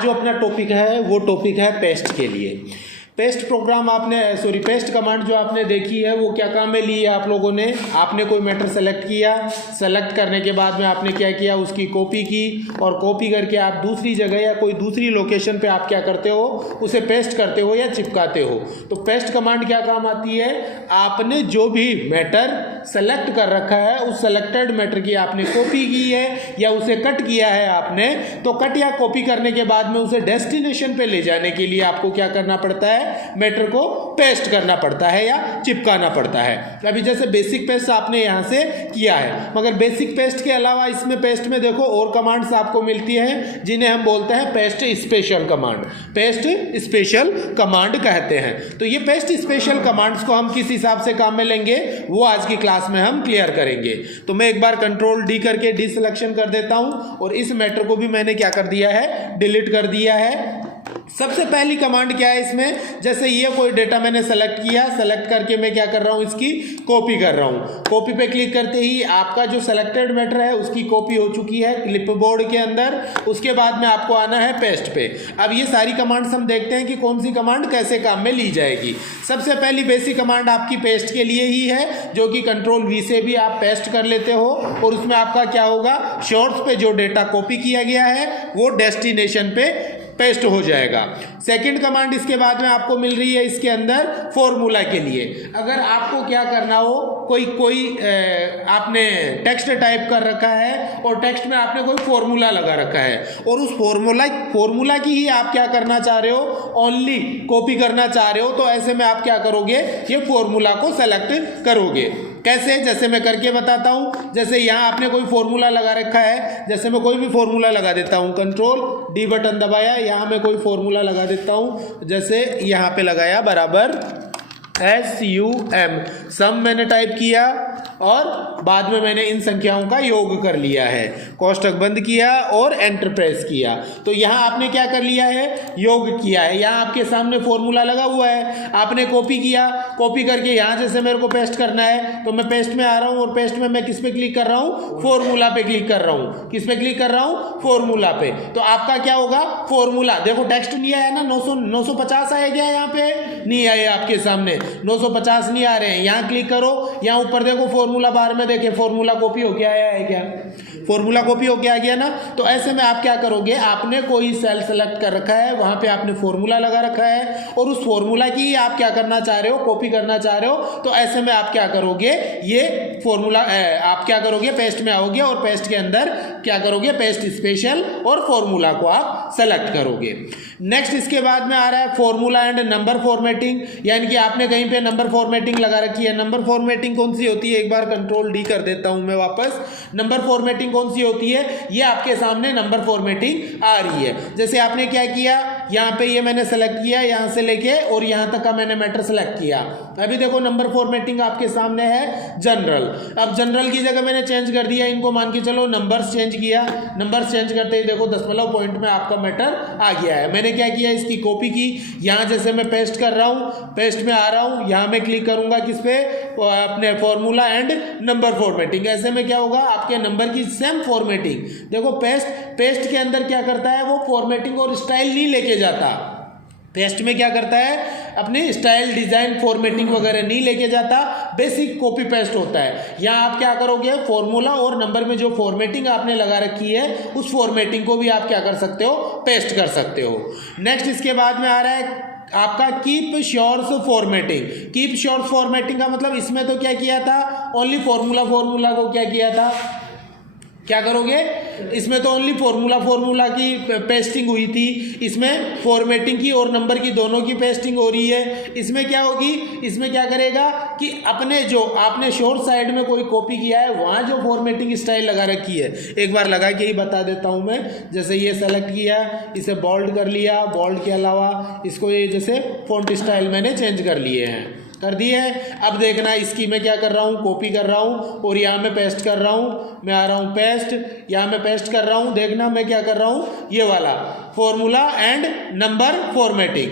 आज जो अपना टॉपिक है वो टॉपिक है पेस्ट के लिए। पेस्ट प्रोग्राम पेस्ट कमांड जो आपने देखी है वो क्या काम में ली है आप लोगों ने। आपने कोई मैटर सेलेक्ट किया, सेलेक्ट करने के बाद में आपने क्या किया, उसकी कॉपी की और कॉपी करके आप दूसरी जगह या कोई दूसरी लोकेशन पे आप क्या करते हो, उसे पेस्ट करते हो या चिपकाते हो। तो पेस्ट कमांड क्या काम आती है, आपने जो भी मैटर सेलेक्ट कर रखा है उस सेलेक्टेड मैटर की आपने कॉपी की है या उसे कट किया है आपने, तो कट या कॉपी करने के बाद में उसे डेस्टिनेशन पे ले जाने के लिए आपको क्या करना पड़ता है, मैटर को पेस्ट करना पड़ता है या चिपकाना पड़ता है। अभी जैसे बेसिक पेस्ट आपने यहां से किया है, मगर बेसिक पेस्ट के अलावा इसमें पेस्ट में देखो और कमांड्स आपको मिलती हैं जिन्हें हम बोलते हैं paste special command. Paste special command कहते हैं। तो ये पेस्ट स्पेशल कमांड्स को हम किस हिसाब से काम में लेंगे वो आज की क्लास में हम क्लियर करेंगे। तो मैं एक बार कंट्रोल डी करके डी सिलेक्शन कर देता हूं और इस मैटर को भी मैंने क्या कर दिया है, डिलीट कर दिया है। सबसे पहली कमांड क्या है इसमें, जैसे ये कोई डेटा मैंने सेलेक्ट किया, सेलेक्ट करके मैं क्या कर रहा हूं, इसकी कॉपी कर रहा हूं। कॉपी पे क्लिक करते ही आपका जो सेलेक्टेड मैटर है उसकी कॉपी हो चुकी है क्लिपबोर्ड के अंदर। उसके बाद में आपको आना है पेस्ट पे। अब ये सारी कमांड्स हम देखते हैं कि कौन सी कमांड कैसे काम में ली जाएगी। सबसे पहली बेसिक कमांड आपकी पेस्ट के लिए ही है, जो कि कंट्रोल वी से भी आप पेस्ट कर लेते हो और उसमें आपका क्या होगा, शॉर्ट्स पे जो डेटा कॉपी किया गया है वो डेस्टिनेशन पे पेस्ट हो जाएगा। सेकंड कमांड इसके बाद में आपको मिल रही है इसके अंदर फॉर्मूला के लिए। अगर आपको क्या करना हो, कोई आपने टेक्स्ट टाइप कर रखा है और टेक्स्ट में आपने कोई फॉर्मूला लगा रखा है और उस फॉर्मूला की ही आप क्या करना चाह रहे हो, ओनली कॉपी करना चाह रहे हो, तो ऐसे में आप क्या करोगे, ये फॉर्मूला को सेलेक्ट करोगे। कैसे, जैसे मैं करके बताता हूं। जैसे यहाँ आपने कोई फॉर्मूला लगा रखा है, जैसे मैं कोई भी फॉर्मूला लगा देता हूं, कंट्रोल डी बटन दबाया, यहाँ मैं कोई फॉर्मूला लगा देता हूं। जैसे यहाँ पे लगाया बराबर SUM, सम मैंने टाइप किया और बाद में मैंने इन संख्याओं का योग कर लिया है, कोष्ठक बंद किया और एंटर प्रेस किया। तो यहाँ आपने क्या कर लिया है, योग किया है। यहाँ आपके सामने फॉर्मूला लगा हुआ है, आपने कॉपी किया, कॉपी करके यहाँ जैसे मेरे को पेस्ट करना है तो मैं पेस्ट में आ रहा हूँ और पेस्ट में मैं किस पे क्लिक कर रहा हूँ, फॉर्मूला पे क्लिक कर रहा हूँ। किस पे क्लिक कर रहा हूँ, फॉर्मूला पे। तो आपका क्या होगा, फॉर्मूला, देखो टेक्स्ट नहीं आया ना, 950 आया क्या, यहाँ पे नहीं आया आपके सामने 950 नहीं आ रहे हैं। यहाँ क्लिक करो, यहाँ ऊपर देखो फॉर्मूला बार में, देखें फॉर्मूला कॉपी होके आया है क्या, फॉर्मूला कॉपी होके आ गया ना। तो ऐसे में आप क्या करोगे, आपने कोई सेल सेलेक्ट कर रखा है, वहां पे आपने फॉर्मूला लगा रखा है और उस फॉर्मूला की आप क्या करना चाह रहे हो, कॉपी करना चाह रहे हो। तो ऐसे में आप क्या करोगे, ये फॉर्मूला आप क्या करोगे, पेस्ट में आओगे और पेस्ट के अंदर क्या करोगे, पेस्ट स्पेशल और फॉर्मूला को आप सेलेक्ट करोगे। नेक्स्ट इसके बाद में आ रहा है फॉर्मूला एंड नंबर फॉर्मेटिंग, यानी कि आपने कहीं पे नंबर फॉर्मेटिंग लगा रखी है। नंबर फॉर्मेटिंग कौन सी होती है, एक बार कंट्रोल डी कर देता हूं मैं वापस। नंबर फॉर्मेटिंग कौन सी होती है, ये आपके सामने नंबर फॉर्मेटिंग आ रही है। जैसे आपने क्या किया, यहाँ पे ये मैंने सेलेक्ट किया, यहाँ से लेके और यहाँ तक का मैंने मैटर सेलेक्ट किया। अभी देखो नंबर फॉर्मेटिंग आपके सामने है जनरल। अब जनरल की जगह मैंने चेंज कर दिया, इनको मान के चलो नंबर्स चेंज किया। नंबर्स चेंज करते ही देखो दशमलव पॉइंट में आपका मैटर आ गया है। मैंने क्या किया, इसकी कॉपी की, यहाँ जैसे मैं पेस्ट कर रहा हूँ, पेस्ट में आ रहा हूँ, यहाँ मैं क्लिक करूंगा किस पे, अपने फॉर्मूला एंड नंबर फॉर्मेटिंग। ऐसे में क्या होगा, आपके नंबर की सेम फॉर्मेटिंग। देखो पेस्ट के अंदर क्या करता है, वो फॉर्मेटिंग और स्टाइल नहीं लेके जाता। पेस्ट में क्या करता है, अपनी स्टाइल, डिजाइन, फॉर्मेटिंग वगैरह नहीं लेके जाता, बेसिक कॉपी पेस्ट होता है। यहाँ आप क्या करोगे, फॉर्मूला और नंबर में जो फॉर्मेटिंग आपने लगा रखी है उस फॉर्मेटिंग को भी आप क्या कर सकते हो, पेस्ट कर सकते हो। नेक्स्ट इसके बाद में आ रहा है आपका keep shorts formatting. Keep shorts formatting का मतलब, इसमें तो क्या किया था, ओनली फॉर्मूला को क्या किया था, क्या करोगे, इसमें तो ओनली फॉर्मूला की पेस्टिंग हुई थी, इसमें फॉर्मेटिंग की और नंबर की दोनों की पेस्टिंग हो रही है। इसमें क्या होगी, इसमें क्या करेगा कि अपने जो आपने शॉर्ट साइड में कोई कॉपी किया है वहाँ जो फॉर्मेटिंग स्टाइल लगा रखी है, एक बार लगा के ही बता देता हूँ मैं। जैसे ये सेलेक्ट किया, इसे बोल्ड कर लिया, बोल्ड के अलावा इसको ये जैसे फॉन्ट स्टाइल मैंने चेंज कर लिए हैं, कर दिए है। अब देखना इसकी मैं क्या कर रहा हूँ, कॉपी कर रहा हूँ और यहाँ मैं पेस्ट कर रहा हूँ। मैं आ रहा हूँ पेस्ट, यहाँ मैं पेस्ट कर रहा हूँ। देखना मैं क्या कर रहा हूँ, ये वाला फॉर्मूला एंड नंबर फॉर्मेटिंग।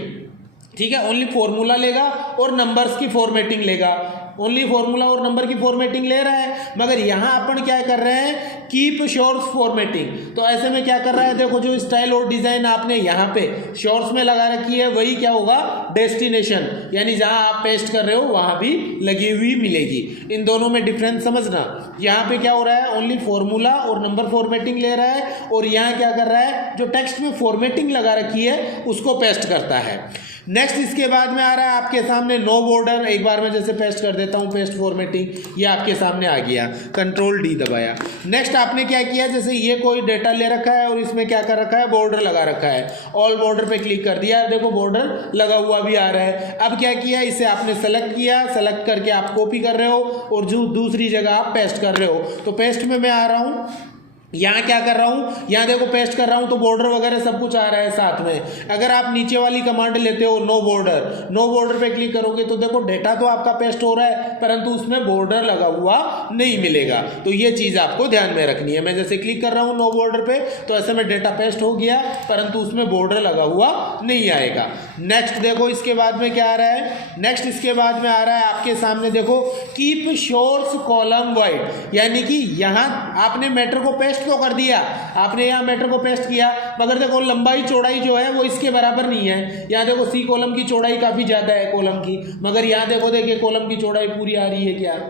ठीक है, ओनली फॉर्मूला लेगा और नंबर्स की फॉर्मेटिंग लेगा, ओनली फॉर्मूला और नंबर की फॉर्मेटिंग ले रहा है। मगर यहाँ अपन क्या कर रहे हैं, कीप शोर्स फॉर्मेटिंग। तो ऐसे में क्या कर रहा है, देखो जो स्टाइल और डिजाइन आपने यहाँ पे शोर्स में लगा रखी है वही क्या होगा, डेस्टिनेशन, यानी जहाँ आप पेस्ट कर रहे हो वहाँ भी लगी हुई मिलेगी। इन दोनों में डिफरेंस समझना, यहाँ पे क्या हो रहा है, ओनली फॉर्मूला और नंबर फॉर्मेटिंग ले रहा है, और यहाँ क्या कर रहा है, जो टेक्स्ट में फॉर्मेटिंग लगा रखी है उसको पेस्ट करता है। नेक्स्ट इसके बाद में आ रहा है आपके सामने नो बॉर्डर। एक बार मैं जैसे पेस्ट कर देता हूँ, पेस्ट फॉर्मेटिंग, ये आपके सामने आ गया, कंट्रोल डी दबाया। नेक्स्ट आपने क्या किया, जैसे ये कोई डेटा ले रखा है और इसमें क्या कर रखा है, बॉर्डर लगा रखा है, ऑल बॉर्डर पे क्लिक कर दिया, देखो बॉर्डर लगा हुआ भी आ रहा है। अब क्या किया, इसे आपने सेलेक्ट किया, सेलेक्ट करके आप कॉपी कर रहे हो और जो दूसरी जगह आप पेस्ट कर रहे हो। तो पेस्ट में मैं आ रहा हूँ, यहाँ क्या कर रहा हूँ, यहाँ देखो पेस्ट कर रहा हूँ तो बॉर्डर वगैरह सब कुछ आ रहा है साथ में। अगर आप नीचे वाली कमांड लेते हो नो बॉर्डर, नो बॉर्डर पे क्लिक करोगे तो देखो डेटा तो आपका पेस्ट हो रहा है परंतु उसमें बॉर्डर लगा हुआ नहीं मिलेगा। तो ये चीज़ आपको ध्यान में रखनी है। मैं जैसे क्लिक कर रहा हूँ नो बॉर्डर पे तो ऐसे में डेटा पेस्ट हो गया परंतु उसमें बॉर्डर लगा हुआ नहीं आएगा। नेक्स्ट देखो इसके बाद में क्या आ रहा है, नेक्स्ट इसके बाद में आ रहा है आपके सामने देखो कीप शोर्स कॉलम वाइड, यानी कि यहाँ आपने मैटर को पेस्ट तो कर दिया, आपने यहाँ मैटर को पेस्ट किया मगर देखो लंबाई चौड़ाई जो है वो इसके बराबर नहीं है। यहाँ देखो सी कॉलम की चौड़ाई काफ़ी ज़्यादा है कॉलम की, मगर यहाँ देखो देखिए कॉलम की चौड़ाई पूरी आ रही है क्या,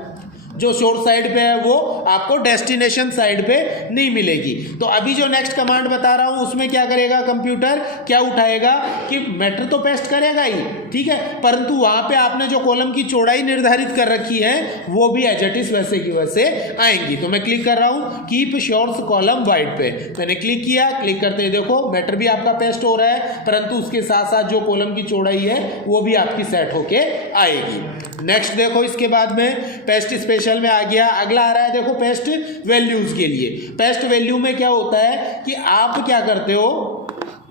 जो शोर्ट साइड पे है वो आपको डेस्टिनेशन साइड पे नहीं मिलेगी। तो अभी जो नेक्स्ट कमांड बता रहा हूँ उसमें क्या करेगा कंप्यूटर, क्या उठाएगा कि मैटर तो पेस्ट करेगा ही, ठीक है, परंतु वहाँ पे आपने जो कॉलम की चौड़ाई निर्धारित कर रखी है वो भी एज इट इज वैसे की वैसे आएंगी। तो मैं क्लिक कर रहा हूँ कीप शोर्स कॉलम वाइड पे, मैंने क्लिक किया, क्लिक करते ही देखो मैटर भी आपका पेस्ट हो रहा है परंतु उसके साथ साथ जो कॉलम की चौड़ाई है वो भी आपकी सेट होके आएगी। नेक्स्ट देखो इसके बाद में पेस्ट स्पेशल में आ गया। अगला आ रहा है देखो पेस्ट वैल्यूज के लिए। पेस्ट वैल्यू में क्या होता है कि आप क्या करते हो,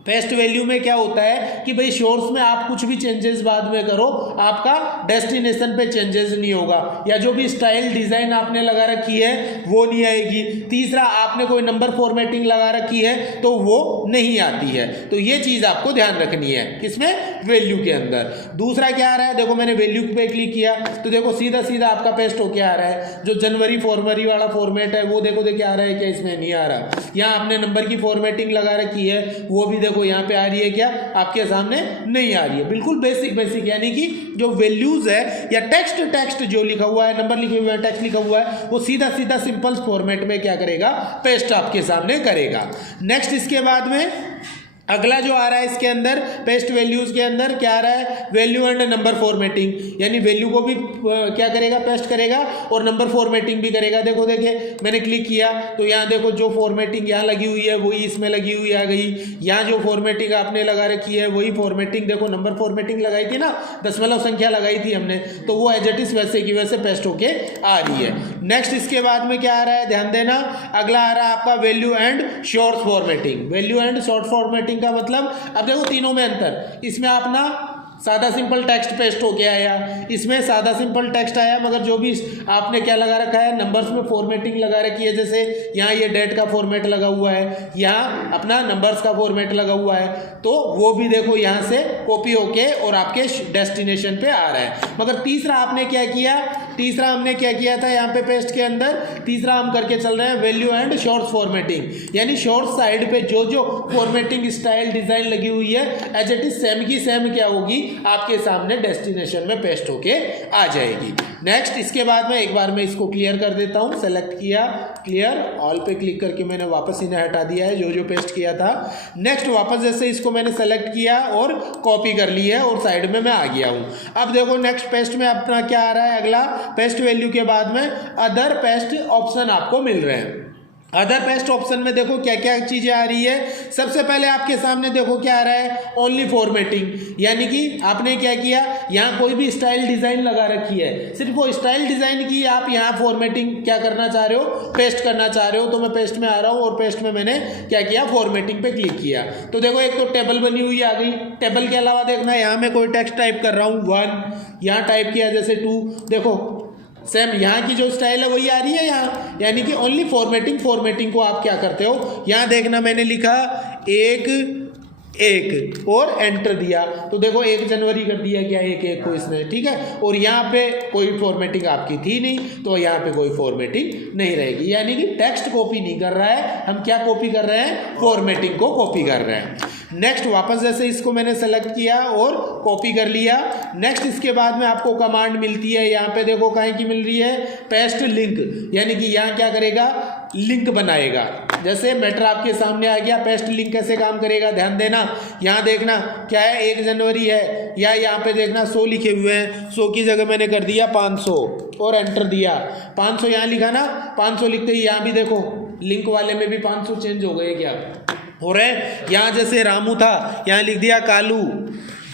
पेस्ट वैल्यू में क्या होता है कि भाई शोर्स में आप कुछ भी चेंजेस बाद में करो आपका डेस्टिनेशन पे चेंजेस नहीं होगा, या जो भी स्टाइल डिज़ाइन आपने लगा रखी है वो नहीं आएगी। तीसरा आपने कोई नंबर फॉर्मेटिंग लगा रखी है तो वो नहीं आती है। तो ये चीज़ आपको ध्यान रखनी है किसमें, वैल्यू के अंदर। दूसरा क्या आ रहा है, देखो मैंने वैल्यू पे क्लिक किया तो देखो सीधा सीधा आपका पेस्ट होके आ रहा है। जो जनवरी फरवरी वाला फॉर्मेट है वो देखो देखिए आ रहा है क्या, इसमें नहीं आ रहा। यहाँ आपने नंबर की फॉर्मेटिंग लगा रखी है वो भी देखो यहाँ पे आ रही है क्या, आपके सामने नहीं आ रही है। बिल्कुल बेसिक यानी कि जो वैल्यूज है या टेक्स्ट जो लिखा हुआ है, नंबर लिखे हुए हैं, टेक्स्ट लिखा हुआ है, वो सीधा सीधा सिंपल फॉर्मेट में क्या करेगा, पेस्ट आपके सामने करेगा। नेक्स्ट इसके बाद में अगला जो आ रहा है इसके अंदर पेस्ट वैल्यूज के अंदर क्या आ रहा है, वैल्यू एंड नंबर फॉर्मेटिंग, यानी वैल्यू को भी क्या करेगा, पेस्ट करेगा और नंबर फॉर्मेटिंग भी करेगा। देखो देखिए मैंने क्लिक किया तो यहाँ देखो जो फॉर्मेटिंग यहाँ लगी हुई है वही इसमें लगी हुई आ गई। यहाँ जो फॉर्मेटिंग आपने लगा रखी है वही फॉर्मेटिंग, देखो नंबर फॉर्मेटिंग लगाई थी ना, दशमलव संख्या लगाई थी हमने, तो वो एज इट इज वैसे की वैसे पेस्ट होके आ रही है। नेक्स्ट इसके बाद में क्या आ रहा है, ध्यान देना, अगला आ रहा है आपका value and short formatting. Value and short formatting का मतलब, अब देखो तीनों में अंतर, इसमें अपना सादा सिंपल टेक्स्ट पेस्ट हो गया आया, इसमें सादा सिंपल टेक्स्ट आया मगर जो भी आपने क्या लगा रखा है, नंबर्स में फॉर्मेटिंग लगा रखी है। जैसे यहाँ ये डेट का फॉर्मेट लगा हुआ है, यहाँ अपना नंबर्स का फॉर्मेट लगा हुआ है, तो वो भी देखो यहाँ से कॉपी होके और आपके डेस्टिनेशन पे आ रहा है। मगर तीसरा आपने क्या किया, तीसरा हमने क्या किया था यहाँ पे पेस्ट के अंदर, तीसरा हम करके चल रहे हैं वैल्यू एंड शॉर्ट फॉर्मेटिंग, यानी शॉर्ट साइड पे जो जो फॉर्मेटिंग स्टाइल डिजाइन लगी हुई है एज इट इज सेम की सेम क्या होगी, आपके सामने डेस्टिनेशन में पेस्ट होके आ जाएगी। नेक्स्ट इसके बाद में एक बार मैं इसको क्लियर कर देता हूँ, सेलेक्ट किया, क्लियर, ऑल पे क्लिक करके मैंने वापस इन्हें हटा दिया है जो जो पेस्ट किया था। नेक्स्ट वापस जैसे इसको मैंने सेलेक्ट किया और कॉपी कर ली है और साइड में मैं आ गया हूँ। अब देखो नेक्स्ट पेस्ट में अपना क्या आ रहा है, अगला पेस्ट वैल्यू के बाद में अदर पेस्ट ऑप्शन आपको मिल रहे हैं। अदर पेस्ट ऑप्शन में देखो क्या क्या चीज़ें आ रही है। सबसे पहले आपके सामने देखो क्या आ रहा है, ओनली फॉर्मेटिंग, यानी कि आपने क्या किया, यहाँ कोई भी स्टाइल डिज़ाइन लगा रखी है, सिर्फ वो स्टाइल डिज़ाइन की आप यहाँ फॉर्मेटिंग क्या करना चाह रहे हो, पेस्ट करना चाह रहे हो। तो मैं पेस्ट में आ रहा हूँ और पेस्ट में मैंने क्या किया, फॉर्मेटिंग पे क्लिक किया। तो देखो एक तो टेबल बनी हुई आ गई, टेबल के अलावा देखना यहाँ मैं कोई टेक्स्ट टाइप कर रहा हूँ 1, यहाँ टाइप किया जैसे 2, देखो सेम यहाँ की जो स्टाइल है वही आ रही है यहाँ, यानी कि ओनली फॉर्मेटिंग को आप क्या करते हो, यहाँ देखना मैंने लिखा 1 1 और एंटर दिया तो देखो 1 जनवरी कर दिया क्या 1/1 को इसने, ठीक है। और यहाँ पे कोई फॉर्मेटिंग आपकी थी नहीं तो यहाँ पे कोई फॉर्मेटिंग नहीं रहेगी, यानी कि टेक्स्ट कॉपी नहीं कर रहा है, हम क्या कॉपी कर रहे हैं, फॉर्मेटिंग को कॉपी कर रहे हैं। नेक्स्ट वापस जैसे इसको मैंने सेलेक्ट किया और कॉपी कर लिया। नेक्स्ट इसके बाद में आपको कमांड मिलती है, यहाँ पे देखो कहीं की मिल रही है, पेस्ट लिंक, यानी कि यहाँ क्या करेगा, लिंक बनाएगा। जैसे मैटर आपके सामने आ गया, पेस्ट लिंक कैसे काम करेगा ध्यान देना। यहाँ देखना क्या है, 1 जनवरी है, या यहाँ पे देखना 100 लिखे हुए हैं, 100 की जगह मैंने कर दिया 500 और एंटर दिया। 500 यहाँ लिखा ना, 500 लिखते ही यहाँ भी देखो लिंक वाले में भी 500 चेंज हो गए क्या, हो रहे। यहाँ जैसे रामू था, यहाँ लिख दिया कालू,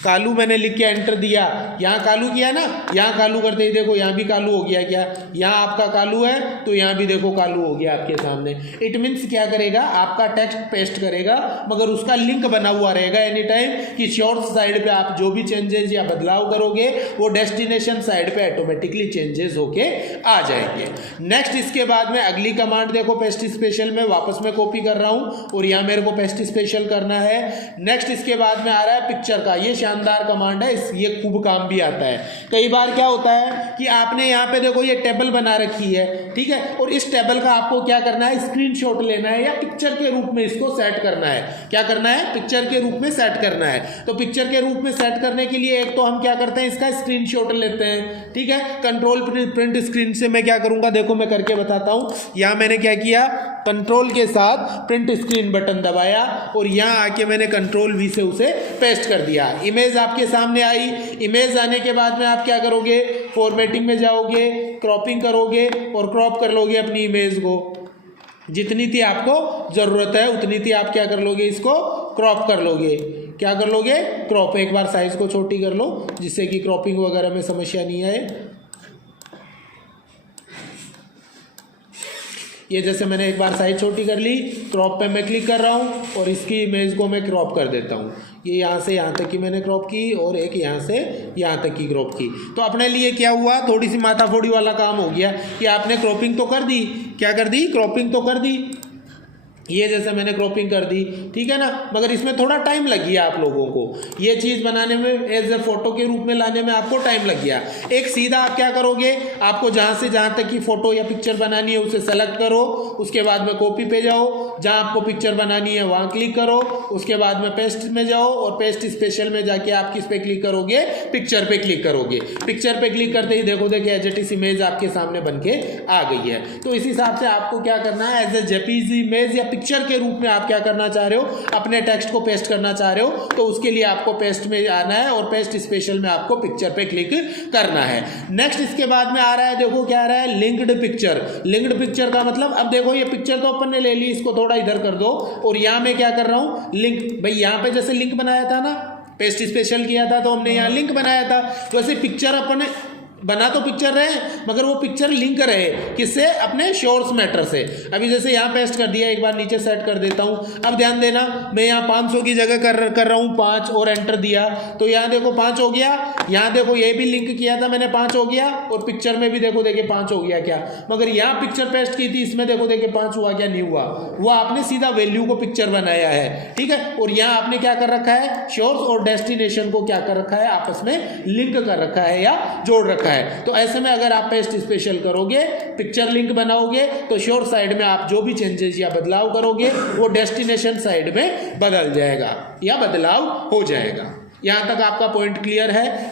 कालू मैंने लिख के एंटर दिया, यहाँ कालू किया ना, यहाँ कालू करते ही देखो यहाँ भी कालू हो गया क्या, यहाँ आपका कालू है तो यहाँ भी देखो कालू हो गया आपके सामने। इट मीन्स क्या करेगा, आपका टेक्स्ट पेस्ट करेगा मगर उसका लिंक बना हुआ रहेगा एनी टाइम कि शॉर्ट साइड पे आप जो भी चेंजेस या बदलाव करोगे वो डेस्टिनेशन साइड पे ऑटोमेटिकली चेंजेस होके आ जाएंगे। नेक्स्ट इसके बाद में अगली कमांड देखो, पेस्ट स्पेशल में वापस मैं कॉपी कर रहा हूँ और यहाँ मेरे को पेस्ट स्पेशल करना है। नेक्स्ट इसके बाद में आ रहा है पिक्चर का, ये शानदार कमांड है, ये खूब काम भी आता है। कई बार क्या होता है कि आपने यहाँ पे देखो ये टेबल बना रखी है, ठीक है, और इस टेबल का आपको क्या करना है, स्क्रीनशॉट लेना है या पिक्चर के रूप में इसको सेट करना है। क्या करना है, पिक्चर के रूप में सेट करना है। तो पिक्चर के रूप में सेट करने के लिए एक तो हम क्या करते हैं, इसका स्क्रीनशॉट लेते हैं, ठीक है। कंट्रोल प्रिंट स्क्रीन से मैं क्या करूंगा, देखो मैं करके बताता हूं। यहाँ मैंने क्या किया, कंट्रोल के साथ प्रिंट स्क्रीन बटन दबाया और यहाँ आके मैंने कंट्रोल V से उसे पेस्ट कर दिया। इमेज आपके सामने आई, इमेज आने के बाद में आप क्या करोगे, फॉर्मेटिंग में जाओगे, क्रॉपिंग करोगे और क्रॉप कर लोगे अपनी इमेज को। जितनी थी आपको ज़रूरत है उतनी थी आप क्या कर लोगे, इसको क्रॉप कर लोगे। क्या कर लोगे, क्रॉप। एक बार साइज़ को छोटी कर लो जिससे कि क्रॉपिंग वगैरह में समस्या नहीं आए। ये जैसे मैंने एक बार साइज छोटी कर ली, क्रॉप पे मैं क्लिक कर रहा हूँ और इसकी इमेज को मैं क्रॉप कर देता हूँ। ये यहाँ से यहाँ तक की मैंने क्रॉप की और एक यहाँ से यहाँ तक की क्रॉप की। तो अपने लिए क्या हुआ, थोड़ी सी माथाफोड़ी वाला काम हो गया कि आपने क्रॉपिंग तो कर दी, क्या कर दी, क्रॉपिंग तो कर दी। ये जैसे मैंने क्रॉपिंग कर दी, ठीक है ना, मगर इसमें थोड़ा टाइम लग गया आप लोगों को। ये चीज़ बनाने में, एज ए फोटो के रूप में लाने में आपको टाइम लग गया। एक सीधा आप क्या करोगे, आपको जहाँ से जहाँ तक की फ़ोटो या पिक्चर बनानी है उसे सेलेक्ट करो, उसके बाद में कॉपी पे जाओ, जहाँ आपको पिक्चर बनानी है वहाँ क्लिक करो, उसके बाद में पेस्ट में जाओ और पेस्ट स्पेशल में जाके आप किस पे क्लिक करोगे, पिक्चर पे क्लिक करोगे। पिक्चर पे क्लिक करते ही देखो एज इट इज इमेज आपके सामने बन के आ गई है। तो इस हिसाब से आपको क्या करना है, एज ए जेपीजी इमेज या पिक्चर के रूप में आप क्या करना चाह रहे हो, अपने टेक्स्ट को पेस्ट करना चाह रहे हो, तो उसके लिए आपको पेस्ट में आना है और पेस्ट स्पेशल में आपको पिक्चर पे क्लिक करना है। नेक्स्ट इसके बाद में आ रहा है, देखो क्या आ रहा है, लिंक्ड पिक्चर। लिंक्ड पिक्चर का मतलब, अब देखो ये पिक्चर तो अपन ने ले ली, इसको थोड़ा इधर कर दो और यहाँ मैं क्या कर रहा हूँ, लिंक। भाई यहाँ पे जैसे लिंक बनाया था ना, पेस्ट स्पेशल किया था तो हमने यहाँ लिंक बनाया था, वैसे पिक्चर अपन बना तो पिक्चर रहे मगर वो पिक्चर लिंक रहे किससे, अपने शॉर्ट्स मैटर से। अभी जैसे यहाँ पेस्ट कर दिया, एक बार नीचे सेट कर देता हूँ। अब ध्यान देना, मैं यहाँ 500 की जगह कर रहा हूँ 5 और एंटर दिया तो यहाँ देखो 5 हो गया। यहाँ देखो ये भी लिंक किया था मैंने, 5 हो गया, और पिक्चर में भी देखो 5 हो गया क्या, मगर यहाँ पिक्चर पेस्ट की थी, इसमें देखो 5 हुआ क्या, नहीं हुआ। वो आपने सीधा वैल्यू को पिक्चर बनाया है, ठीक है। और यहाँ आपने क्या कर रखा है, शोर्स और डेस्टिनेशन को क्या कर रखा है, आपस में लिंक कर रखा है या जोड़ रखा है। तो ऐसे में अगर आप पेस्ट स्पेशल करोगे, पिक्चर लिंक बनाओगे, तो शोर साइड में आप जो भी चेंजेस या बदलाव करोगे वो डेस्टिनेशन साइड में बदल जाएगा या बदलाव हो जाएगा। यहां तक आपका पॉइंट क्लियर है।